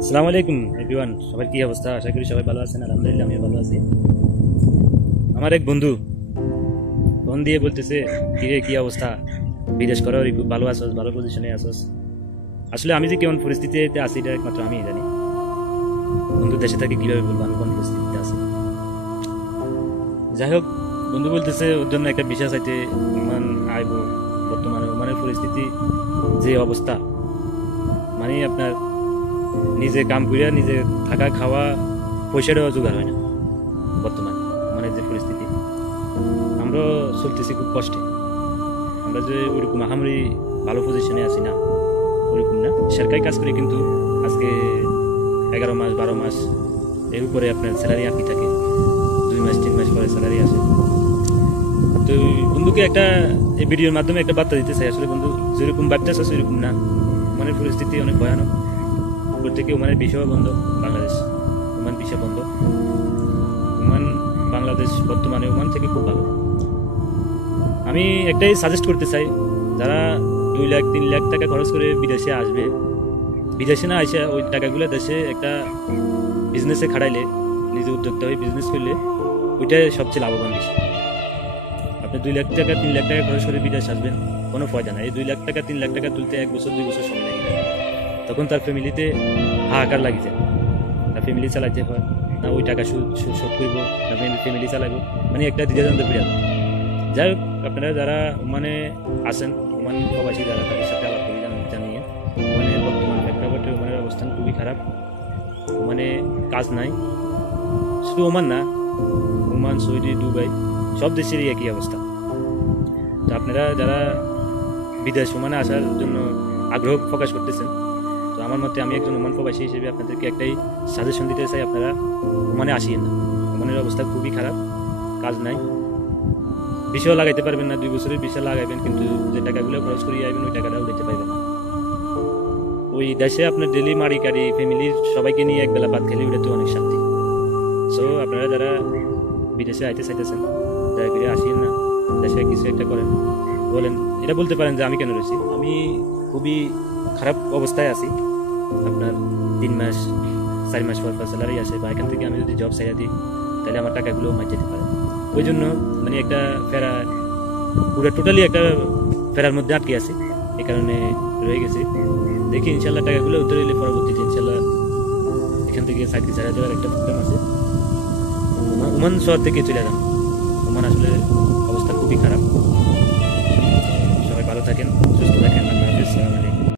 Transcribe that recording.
আসসালামু আলাইকুম এভরিওয়ান, সবার কি অবস্থা? আশা করি সবাই ভালো আছেন। আলহামদুলিল্লাহ আমিও ভালো আছি। আমার এক বন্ধু ফোন দিয়ে বলতেছে, কিরে কি অবস্থা, বিদেশ করার খুব ভালো আছোস, ভালো পজিশনে আছোস। আসলে আমি যে কেমন পরিস্থিতিতে আছি এটা একমাত্র আমি জানি। বন্ধু দেশে থাকে কিভাবে বলবো আমি কোন পরিস্থিতিতে আছি। যাই হোক, বন্ধু বলতেছে ওর জন্য একটা ভিসা চাইতে ওমান আইব। বর্তমানে ওমানের পরিস্থিতি যে অবস্থা, মানে আপনার নিজে কাম করিয়া নিজে থাকা খাওয়া পয়সাটাও জোগাড় হয় না বর্তমান মানে যে পরিস্থিতি। আমরা চলতেছি খুব কষ্টে। আমরা যে ওইরকম আহামরি ভালো পজিশনে আছি না, ওইরকম না। সরকারি কাজ করি কিন্তু আজকে 11 মাস 12 মাস এর উপরে আপনার স্যালারি আটকে থাকে। 2 মাস 3 মাস পরে স্যালারি আসে। তো বন্ধুকে একটা এই ভিডিওর মাধ্যমে একটা বার্তা দিতে চাই। আসলে বন্ধু যেরকম ভাবতেছ সেরকম না, মানে পরিস্থিতি অনেক ভয়ানক। উপর থেকে ওমানের ভিসা বন্ধ, বাংলাদেশ ওমান ভিসা বন্ধ। ওমান বাংলাদেশ বর্তমানে ওমান থেকে খুব ভালো। আমি একটাই সাজেস্ট করতে চাই, যারা 2 লাখ 3 লাখ টাকা খরচ করে বিদেশে আসবে, বিদেশে না এসে ওই টাকাগুলো দেশে একটা বিজনেসে খাটাইলে, নিজে উদ্যোক্তা হয়ে বিজনেস করলে ওইটাই সবচেয়ে লাভবান বেশি। আপনি 2 লাখ টাকা 3 লাখ টাকা খরচ করে বিদেশ আসবেন, কোনো ফায়দা নাই। এই 2 লাখ টাকা 3 লাখ টাকা তুলতে 1 বছর 2 বছর সময় লাগে যায়। তখন তার ফ্যামিলিতে হাহাকার লাগি যায়। তার ফ্যামিলি চালাইতে হয় না, ওই টাকা শোধ করবো না ফ্যামিলি চালাবো, মানে একটা দ্বিধাদ্বন্দ্ব বিরাট। যাই হোক, আপনারা যারা ওমানে আসেন, ওমান প্রবাসী যারা, তাদের সাথে আলাপ করে জানিয়ে ওমানে বর্তমান প্রেক্ষাপটে ওমানের অবস্থান খুবই খারাপ। ওমানে কাজ নাই, শুধু ওমান না, ওমান, সৌদি, দুবাই সব দেশেরই একই অবস্থা। তো আপনারা যারা বিদেশ ওমানে আসার জন্য আগ্রহ প্রকাশ করতেছেন, তো আমার মতে আমি একজন ওমান প্রবাসী হিসেবে আপনাদেরকে একটাই সাজেশন দিতে চাই, আপনারা ওমানে আসিয়েন না। ওমানের অবস্থা খুবই খারাপ, কাজ নাই, বিষয় লাগাইতে পারবেন না। 2 বছরের বিষয় লাগাইবেন কিন্তু যে টাকাগুলো খরচ করিয়ে আইবেন ওই টাকাটাও দিতে পারবেন না। ওই দেশে আপনার ডেলি মারি কারি ফ্যামিলির সবাইকে নিয়ে একবেলা ভাত খেলে ওটা তো অনেক শান্তি। সো আপনারা যারা বিদেশে আইতে চাইতেছেন, দয়া করে আসিয়েন না, দেশে কিছু একটা করেন। বলেন, এটা বলতে পারেন যে আমি কেন রয়েছি, আমি খুবই খারাপ অবস্থায় আছি। আপনার 3 মাস 4 মাস পর স্যালারি আসে, বা এখান থেকে আমি যদি জব ছেড়ে দিই তাহলে আমার টাকাগুলো মার যেতে পারে। ওই জন্য মানে একটা ফেরা, পুরো টোটালি একটা ফেরার মধ্যে আটকে আছি, এই কারণে রয়ে গেছি। দেখি ইনশাল্লাহ টাকাগুলো উত্তর এলে পরবর্তীতে ইনশাল্লাহ এখান থেকে চাকরি ছাড়া দেওয়ার একটা প্রোগ্রাম আছে। ওমান শহর থেকে চলে যান। ওমান আসলে অবস্থা খুবই খারাপ। সবাই ভালো থাকেন, সুস্থ থাকেন। আল্লাহ হাফেজ।